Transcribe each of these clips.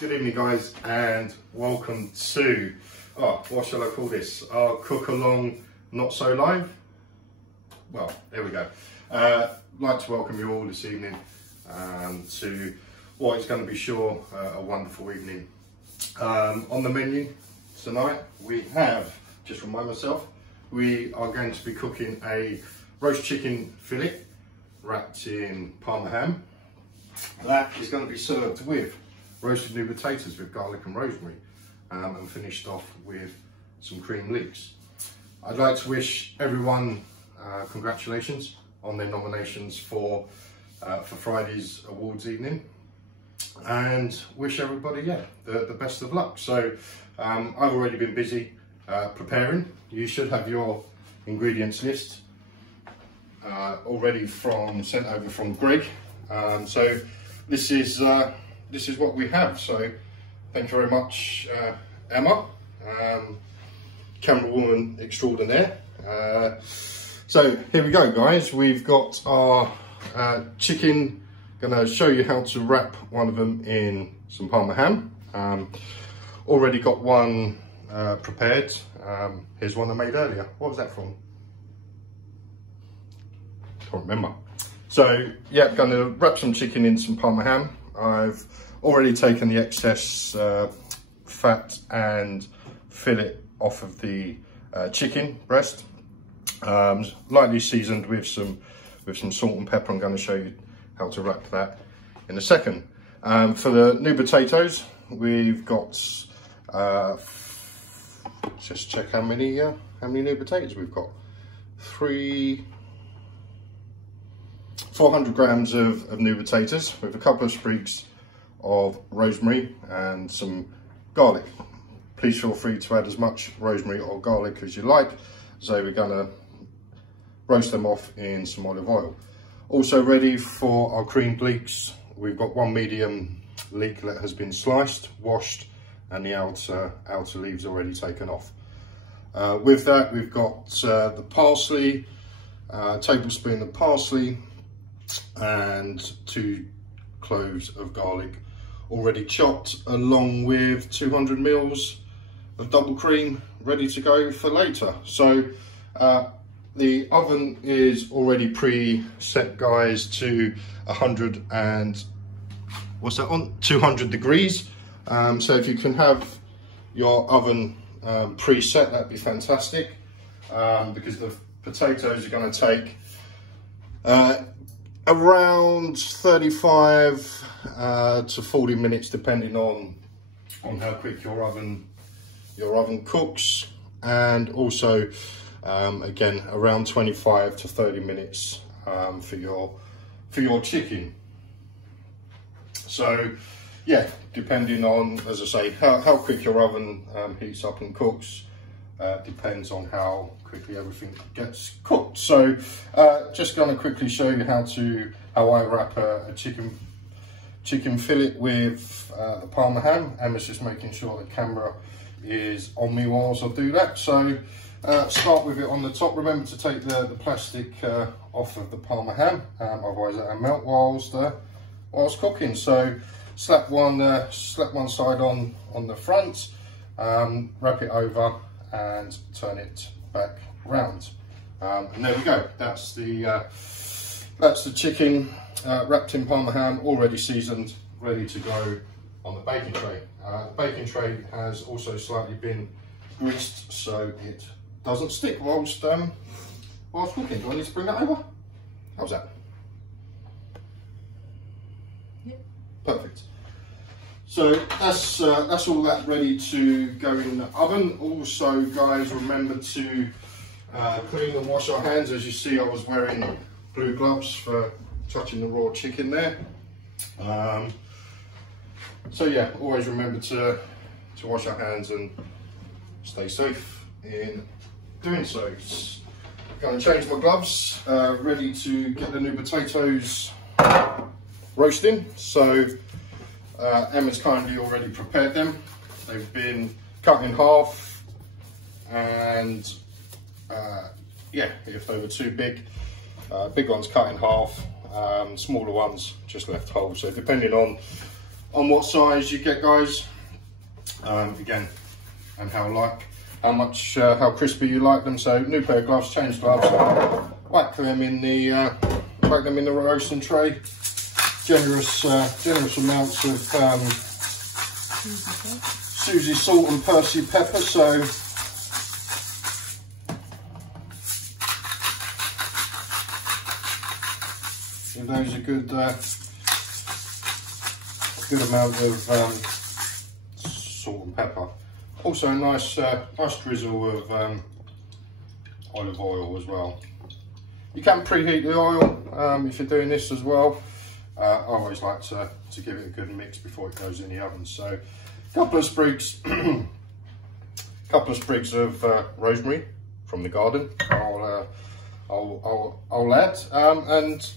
Good evening guys, and welcome to, what shall I call this? Our cook along, not so live? Well, there we go. I'd like to welcome you all this evening to what is going to be sure a wonderful evening. On the menu tonight we have, just remind myself, we are going to be cooking a roast chicken fillet wrapped in Parma ham. That is going to be served with roasted new potatoes with garlic and rosemary, and finished off with some cream leeks. I'd like to wish everyone congratulations on their nominations for Friday's awards evening, and wish everybody the best of luck. So I've already been busy preparing. You should have your ingredients list already sent over from Greg. So this is what we have. So thank you very much, Emma, camera woman extraordinaire. So here we go, guys. We've got our chicken. Gonna show you how to wrap one of them in some Parma ham. Already got one prepared. Here's one I made earlier. What was that from? Can't remember. So yeah, gonna wrap some chicken in some Parma ham. I've already taken the excess fat and fillet off of the chicken breast. Lightly seasoned with some salt and pepper. I'm going to show you how to wrap that in a second. For the new potatoes, we've got just check how many new potatoes we've got. 400 grams of new potatoes with a couple of sprigs of rosemary and some garlic. Please feel free to add as much rosemary or garlic as you like. So we're going to roast them off in some olive oil. Also ready for our creamed leeks, we've got one medium leek that has been sliced, washed, and the outer leaves already taken off. With that, we've got the parsley, a tablespoon of parsley, and 2 cloves of garlic already chopped, along with 200 mils of double cream ready to go for later. So the oven is already pre-set, guys, to 200 degrees. So if you can have your oven pre-set, that'd be fantastic, because the potatoes are going to take around 35 to 40 minutes, depending on how quick your oven cooks, and also again around 25 to 30 minutes for your chicken. So yeah, depending on, as I say, how quick your oven heats up and cooks, depends on how quickly everything gets cooked. So just going to quickly show you how I wrap a chicken fillet with the Parma ham. Emma's just making sure the camera is on me whilst I do that. So start with it on the top. Remember to take the plastic off of the Parma ham, otherwise it'll melt whilst cooking. So slap one side on the front, wrap it over, and turn it back round, and there we go. That's the chicken wrapped in Parma ham, already seasoned, ready to go on the baking tray. The baking tray has also slightly been greased so it doesn't stick whilst cooking. Do I need to bring that over? How's that? Yeah. Perfect. So that's all that ready to go in the oven. Also, guys, remember to clean and wash our hands. As you see, I was wearing blue gloves for touching the raw chicken there. So yeah, always remember to wash our hands and stay safe in doing so. Going to change my gloves, ready to get the new potatoes roasting. So Emma's kindly already prepared them. They've been cut in half, and yeah, if they were too big, big ones cut in half, smaller ones just left whole. So depending on what size you get, guys. Again, and how crispy you like them. So new pair of gloves, change gloves, whack them in the roasting tray. Generous amounts of Susie salt and Percy pepper. So give those a good amount of salt and pepper. Also a nice drizzle of olive oil as well. You can preheat the oil if you're doing this as well. I always like to give it a good mix before it goes in the oven. So a couple of sprigs of rosemary from the garden. I'll add, and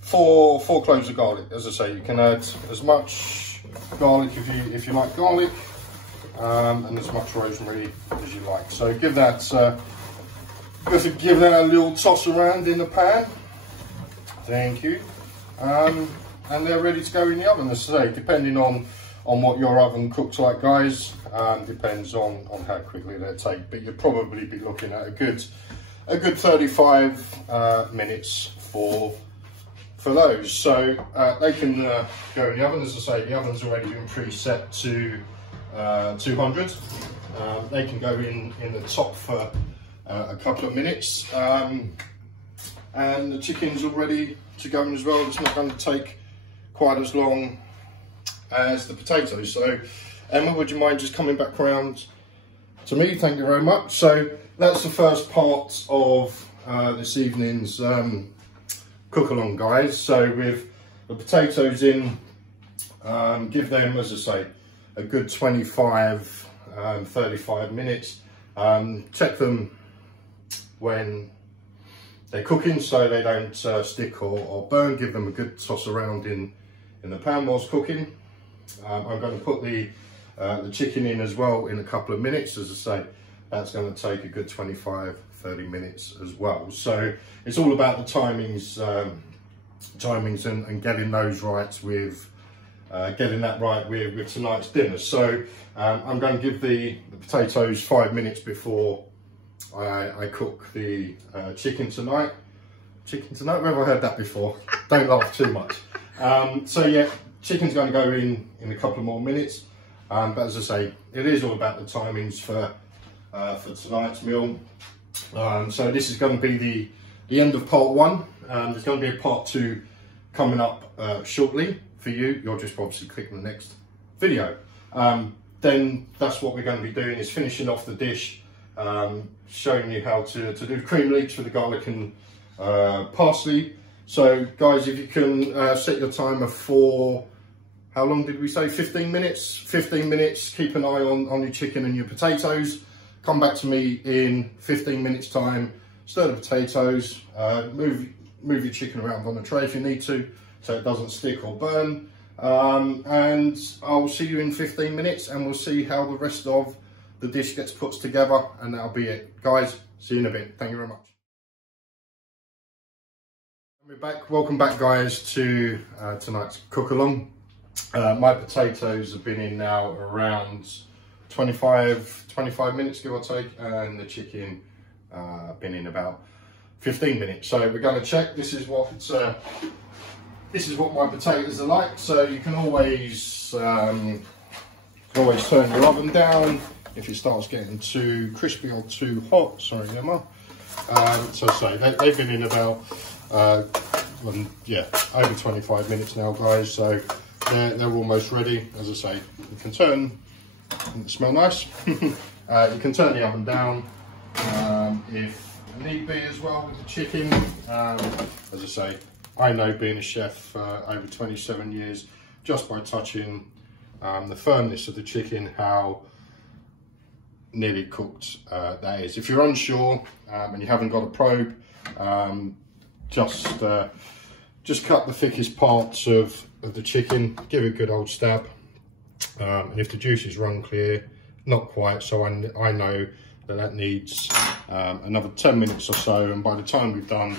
four cloves of garlic. As I say, you can add as much garlic if you like garlic, and as much rosemary as you like. So give that a little toss around in the pan. Thank you. And they're ready to go in the oven. As I say, depending on what your oven cooks like, guys, depends on how quickly they take. But you'll probably be looking at a good 35 minutes for those. So they can go in the oven. As I say, the oven's already been preset to 200. They can go in the top for a couple of minutes, and the chicken's all ready to go in as well. It's not going to take quite as long as the potatoes. So Emma, would you mind just coming back around to me? Thank you very much. So that's the first part of this evening's cook along, guys. So with the potatoes in, give them, as I say, a good 25 35 minutes. Check them when they're cooking so they don't stick or burn. Give them a good toss around in the pan whilst cooking. I'm going to put the chicken in as well in a couple of minutes. As I say, that's going to take a good 25-30 minutes as well. So it's all about the timings and getting those right with with tonight's dinner. So I'm going to give the potatoes 5 minutes before I cook the chicken tonight. Chicken tonight? Where have I heard that before? Don't laugh too much. So yeah, chicken's going to go in a couple of more minutes. But as I say, it is all about the timings for tonight's meal. So this is going to be the end of part one. There's going to be a part two coming up shortly for you. You'll just obviously click on the next video. Then that's what we're going to be doing, is finishing off the dish, showing you how to do cream leeks for the garlic and parsley. So guys, if you can set your timer for, how long did we say? 15 minutes? 15 minutes. Keep an eye on your chicken and your potatoes. Come back to me in 15 minutes time. Stir the potatoes, move your chicken around on the tray if you need to, so it doesn't stick or burn. And I'll see you in 15 minutes and we'll see how the rest of the dish gets put together, and that'll be it. Guys, see you in a bit. Thank you very much. We're back. Welcome back, guys, to tonight's cook along. My potatoes have been in now around 25 minutes, give or take, and the chicken been in about 15 minutes. So we're going to check. This is what my potatoes are like. So you can always turn your oven down if it starts getting too crispy or too hot. Sorry, Emma. So say they've been in about over 25 minutes now, guys. So they're almost ready. As I say, you can turn. They smell nice. You can turn the oven down if need be as well with the chicken. As I say, I know, being a chef over 27 years, just by touching the firmness of the chicken, how nearly cooked that is. If you're unsure and you haven't got a probe, just cut the thickest parts of the chicken, give it a good old stab, and if the juices run clear, not quite, so I know that needs another 10 minutes or so, and by the time we've done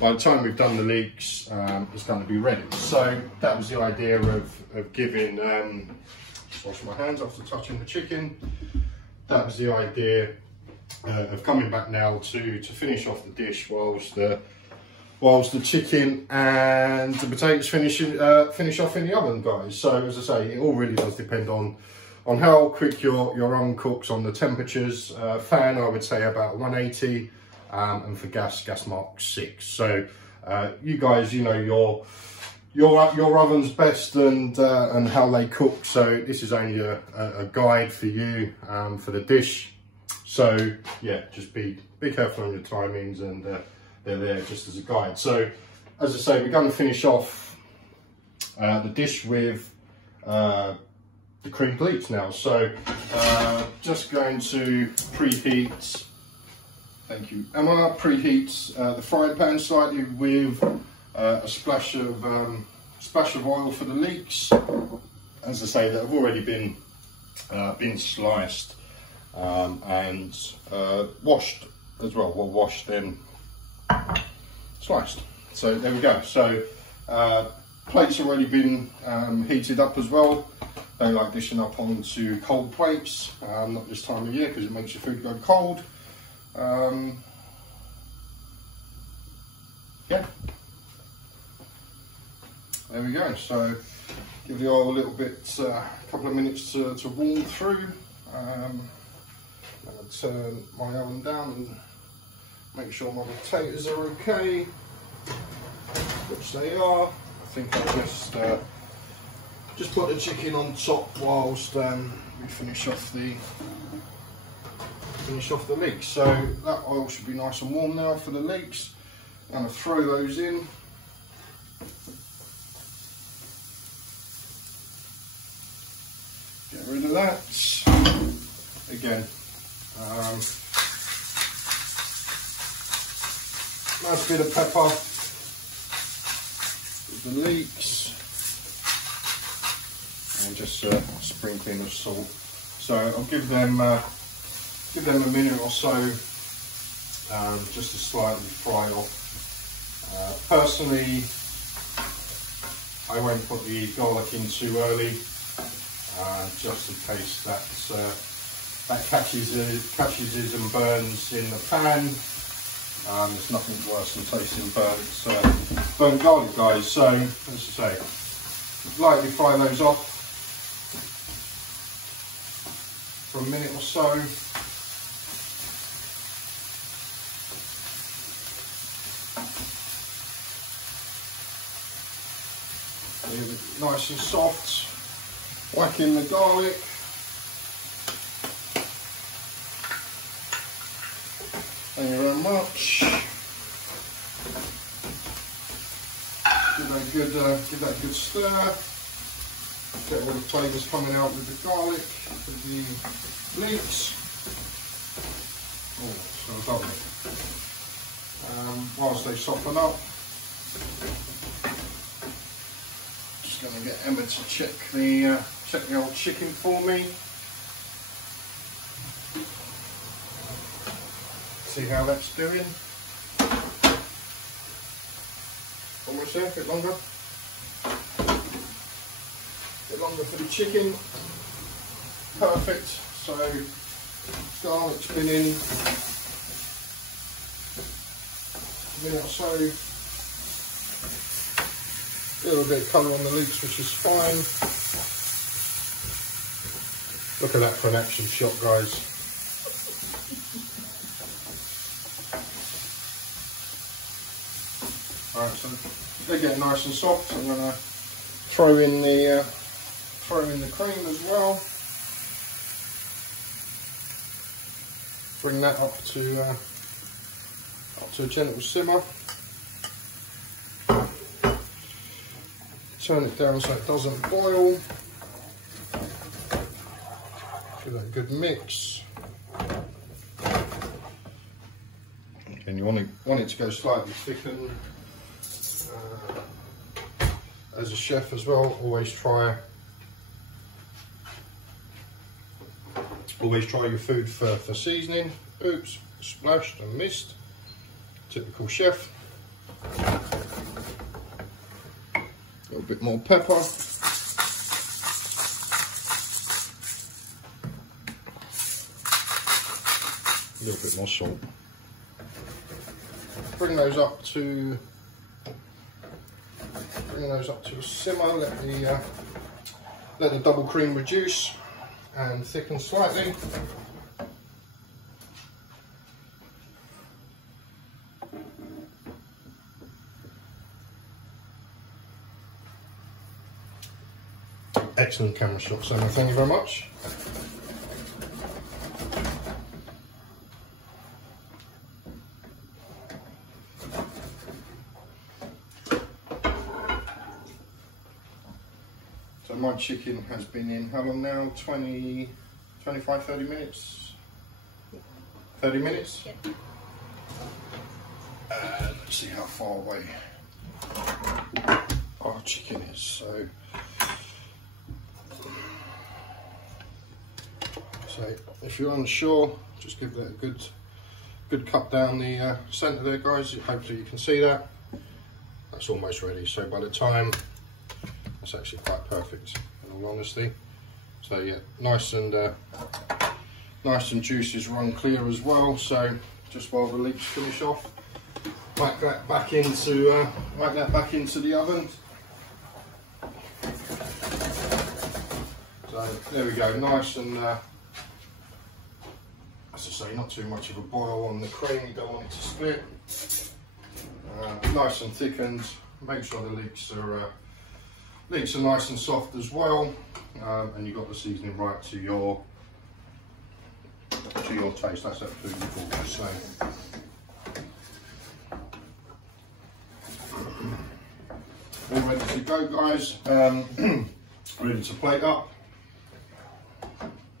by the time we've done the leeks, it's going to be ready. So that was the idea of giving, just wash my hands after touching the chicken. That was the idea of coming back now to finish off the dish whilst the chicken and the potatoes finish off in the oven, guys. So as I say, it all really does depend on how quick your oven cooks on the temperatures. Fan, I would say about 180, and for gas mark 6. So you guys, you know your oven's best and how they cook. So this is only a guide for you for the dish. So yeah, just be careful on your timings, and they're there just as a guide. So as I say, we're going to finish off the dish with the creamed leeks now. So just going to preheat, thank you Emma, preheat the frying pan slightly with a splash of oil for the leeks, as I say, that have already been sliced and washed as well. We'll wash them, sliced. So there we go. So plates have already been heated up as well. They like dishing up onto cold plates, not this time of year because it makes your food go cold. Yeah, there we go. So give the oil a little bit, a couple of minutes to warm through. I'm going to turn my oven down and make sure my potatoes are okay, which they are. I think I'll just put the chicken on top whilst we finish off the leeks. So that oil should be nice and warm now for the leeks. I'm going to throw those in. Get rid of that. Again, nice bit of pepper with the leeks, and just a sprinkling of salt. So I'll give them a minute or so just to slightly fry off. Personally, I won't put the garlic in too early, just in case that catches and burns in the pan. There's nothing worse than tasting burnt garlic, guys. So as I say, lightly fry those off for a minute or so. Nice and soft. Whack in the garlic. Thank you very much. Give that a good stir. Get all the flavours coming out with the garlic, with the leeks. Oh, smells lovely. Whilst they soften up, just going to get Emma to check the old chicken for me. See how that's doing. Almost there, a bit longer. A bit longer for the chicken. Perfect. So garlic's been in a minute or so. A little bit of colour on the leeks, which is fine. Look at that for an action shot, guys. Alright, so they get nice and soft. I'm going to throw in the cream as well. Bring that up to a gentle simmer. Turn it down so it doesn't boil. Give that a good mix. And you want it to go slightly thickened. As a chef as well, always try your food for seasoning. Oops, splashed and missed. Typical chef. A little bit more pepper. A little bit more salt. Bring those up to a simmer. Let the double cream reduce and thicken slightly. Excellent camera shot, Simon. Thank you very much. So my chicken has been in, how long now? 20, 25, 30 minutes? 30 minutes? Yeah. Let's see how far away our chicken is. So if you're unsure, just give that a good cut down the centre there, guys. Hopefully you can see that. That's almost ready. So by the time, that's actually quite perfect, in all honesty. So yeah, nice and juices run clear as well. So just while the leeks finish off, whack that back into the oven. So there we go, nice and as I say, not too much of a boil on the cream. You don't want it to split. Nice and thickened. Make sure the leeks are nice and soft as well, and you've got the seasoning right to your taste. That's absolutely gorgeous. So all ready to go, guys. Ready to plate up.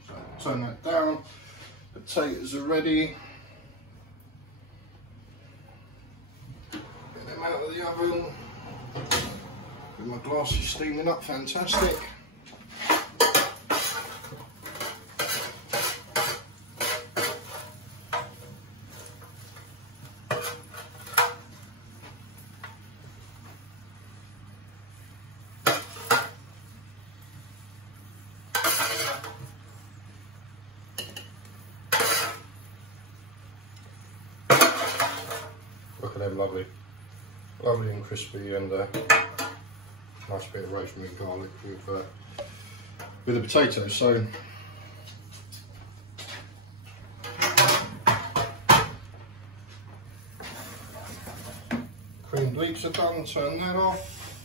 So turn that down. Potatoes are ready. Get them out of the oven. With my glasses steaming up, fantastic. Look at them, lovely and crispy, and nice bit of rosemary and garlic with the potatoes. So creamed leeks are done. Turn that off.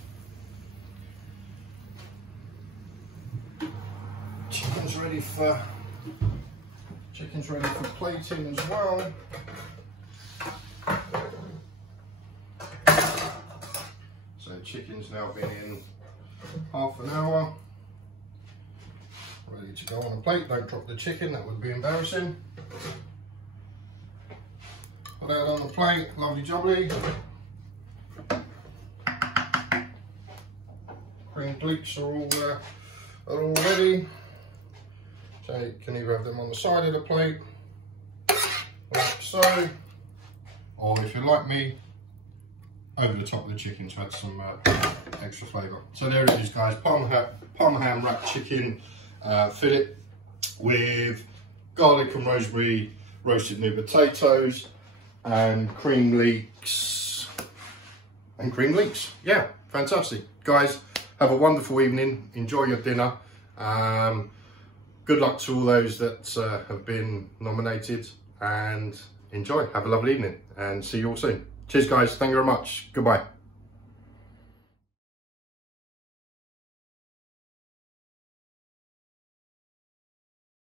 Chicken's ready for plating as well. Chicken's now been in half an hour, ready to go on a plate. Don't drop the chicken, that would be embarrassing. Put that on the plate, lovely jubbly. Creamed leeks are all ready. So you can either have them on the side of the plate, like so, or if you're like me, over the top of the chicken to add some extra flavour. So there it is, guys, Parma ham wrapped chicken fillet with garlic and rosemary roasted new potatoes and cream leeks. Yeah, fantastic. Guys, have a wonderful evening. Enjoy your dinner. Good luck to all those that have been nominated, and enjoy. Have a lovely evening and see you all soon. Cheers, guys. Thank you very much. Goodbye.